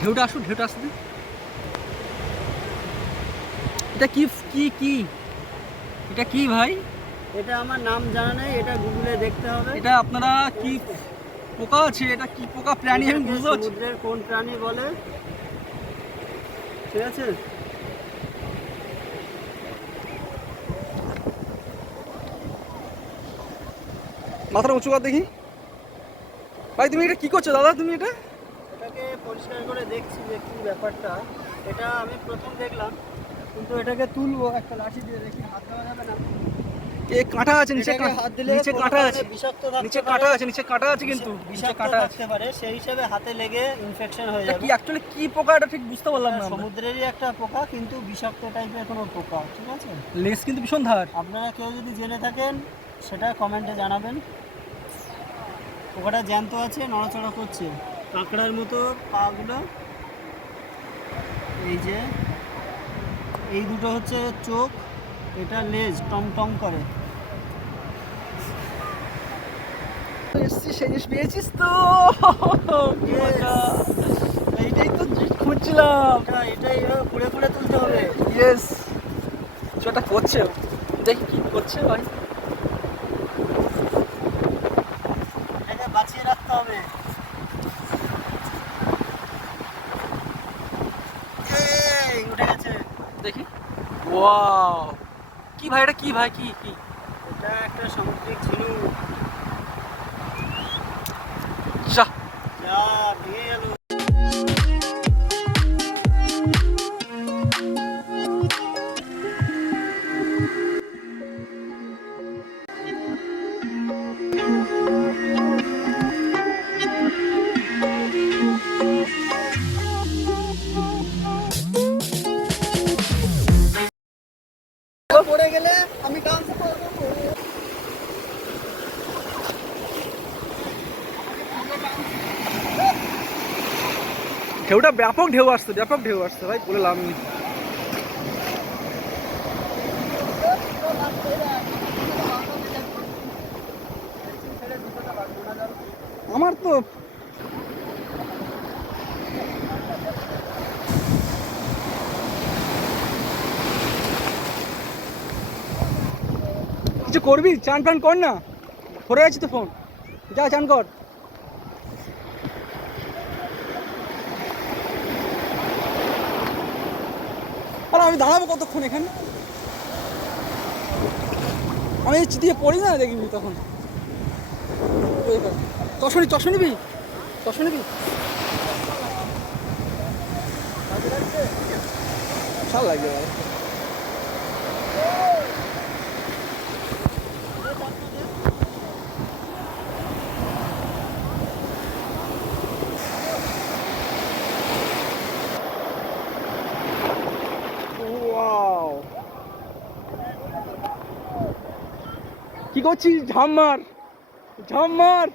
ঢেউটা আসুন ঢেউটা আসুন এটা কি কি কি? এটা কি ভাই? এটা আমার নাম জানা নেই এটা গুগলে দেখতে হবে। এটা আপনারা কি পোকা আছে? এটা কি পোকা প্রাণী আমি বুঝতে পারছি। সমুদ্রের কোন প্রাণী বলে? ঠিক আছে? মাথাটা উঁচু কর দেখি। ভাই তুমি এটা কি করছ দাদা? তুমি এটা? এটাকে পরিষ্কার করে দেখছি যে কি ব্যাপারটা। এটা আমি প্রথম দেখলাম। কিন্তু এটাকে তুলবো একটা লাঠি দিয়ে দেখি হাত দেওয়া যাবে না। এ কাঁটা আছে নিচে হাত দিলে নিচে কাঁটা আছে। বিষাক্ত নিচে কাঁটা আছে নিচে কাঁটা আছে কিন্তু নিচে বিষাক্ত কাঁটা থাকতে পারে। সেই হিসাবে হাতে লেগে ইনফেকশন হয়ে যাবে। কি অ্যাকচুয়ালি কি পোকা? এটা ঠিক বুঝতে পারলাম না সমুদ্রেরই একটা পোকা কিন্তু বিষাক্ত টাইপের কোনো পোকা ঠিক আছে? লেজ কিন্তু ভীষণ ধার। আপনারা কেউ যদি জেনে থাকেন সেটা কমেন্টে জানাবেন। পোকাটা জ্যান্ত আছে নড়াচড়া করছে। কাঁকড়ার মতো পাগুলো এই যে এই দুটো হচ্ছে চোখ এটা লেজ টং টং করে এসছি সেই জিনিস পেয়েছিস তো। এইটাই তো খুঁজছিলাম। এটাই খুঁড়ে খুঁড়ে তুলতে হবে। ইয়েস যেটা করছে। দেখি কি করছে ভাই এটাকে বাঁচিয়ে রাখতে হবে এই, উঠে গেছে দেখি ওয়াও কি ভাই এটা কি ভাই কি কি এটা একটা সামুদ্রিক ঝিনুক যা যা ভেঙে গেল পড়ে গেলে আমি ডান্স ঢেউটা ব্যাপক ঢেউ আসছে, ব্যাপক ঢেউ আসছে, ভাই, বলে লাভ নেই আমার তো কিছু করবি? চান টান কর না। ধরে আছি তো ফোন যা, চান কর। আর আমি দাঁড়াবো কতক্ষণ এখানে? আমি চিঠিয়ে পড়ি না দেখবি তখন। চশমা চশমা নিবি? চশমা নিবি? ভালো লাগবে গোছি ঝামার ঝামার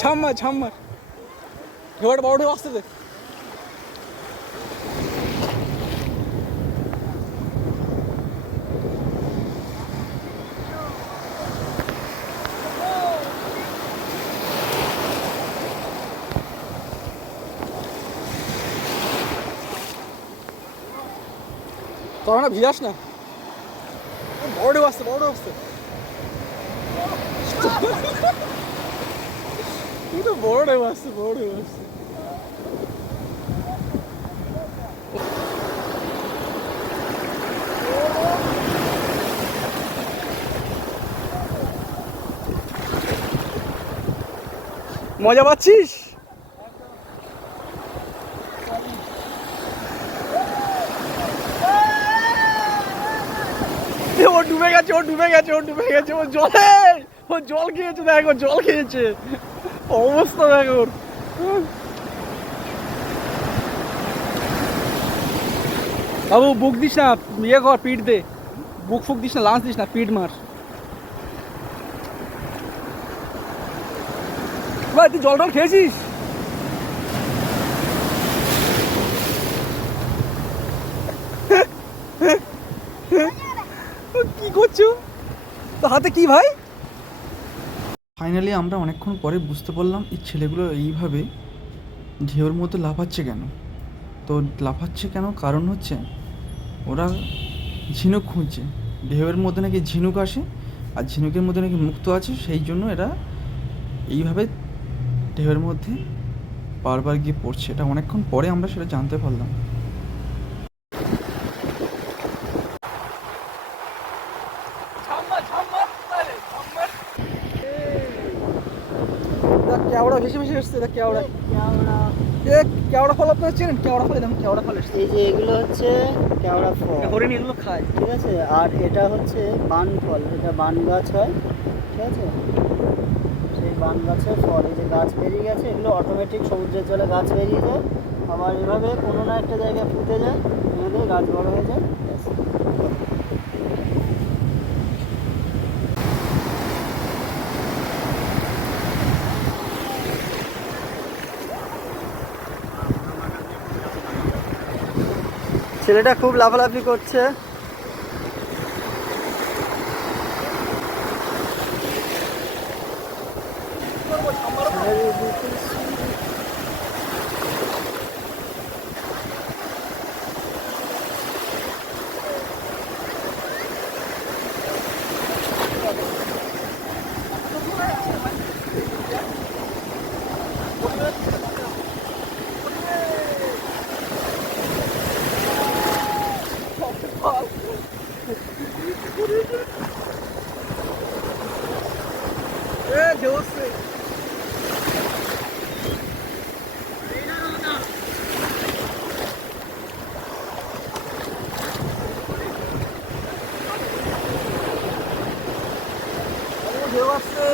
ঝামার ঝামার এবার বড় আসতে দেখ তোরা না ভিড়াস না। বড় আসছে বড় আসছে। কিন্তু বড় আসছে বড় আসছে। মজা পাচ্ছিস এ, ও ডুবে গেছে, ও ডুবে গেছে, ও ডুবে গেছে, ও জলে! ও জল খেয়েছে, দেখো জল খেয়েছে। অবস্থা দেখো বাবু, বুক দিস না ইয়ে কর পিট দে। বুক ফুক দিস না লাঞ্চ দিস না পিট মার। ভাই, তুই জল টল খেয়েছিস কি করছ? তো হাতে কি ভাই? ফাইনালি আমরা অনেকক্ষণ পরে বুঝতে পারলাম এই ছেলেগুলো এইভাবে ঢেউর মধ্যে লাফাচ্ছে কেন? তো লাফাচ্ছে কেন? কারণ হচ্ছে ওরা ঝিনুক খুঁজছে। ঢেউয়ের মধ্যে নাকি ঝিনুক আসে আর ঝিনুকের মধ্যে নাকি মুক্ত আছে, সেই জন্য এরা এইভাবে ঢেউয়ের মধ্যে বারবার গিয়ে পড়ছে। এটা অনেকক্ষণ পরে আমরা সেটা জানতে পারলাম। ভেসে ভেসে এসছে দেখ কেওড়া। কেওড়া ফল আপনারা চেনেন? কেওড়া ফল দেখুন কেওড়া ফল এসছে এই যে এগুলো হচ্ছে কেওড়া ফল। হরিণ এগুলো খায়। ঠিক আছে? আর এটা হচ্ছে বান ফল এটা বান গাছ হয়। ঠিক আছে? সেই বান গাছের ফল এই যে গাছ বেরিয়ে গেছে এগুলো অটোমেটিক সমুদ্রের জলে গাছ বেরিয়ে যায়। আবার এভাবে কোনো না একটা জায়গায় ফুটে যায় এভাবে গাছ বড় হয়ে যায়। ছেলেটা খুব লাফালাফি করছে। এ ঢেউ আসছে ও, ঢেউ আসছে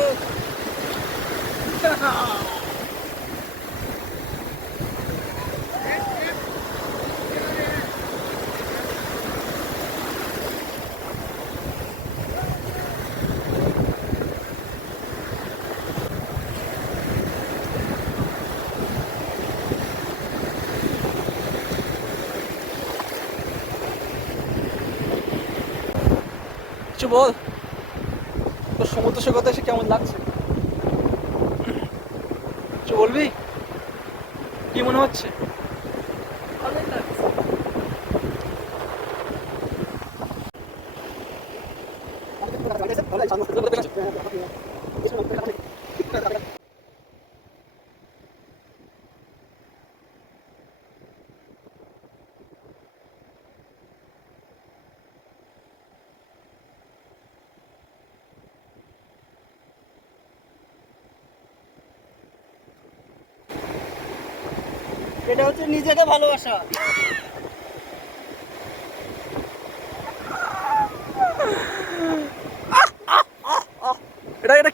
কিছু বল? তোর সমুদ্র সৈকতে এসে কেমন লাগছে? কিছু বলবি? কি মনে হচ্ছে? এটা হচ্ছে নিজেকে ভালোবাসা। এটা এটা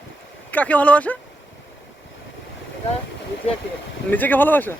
কাকে ভালোবাসা? নিজেকে ভালোবাসা?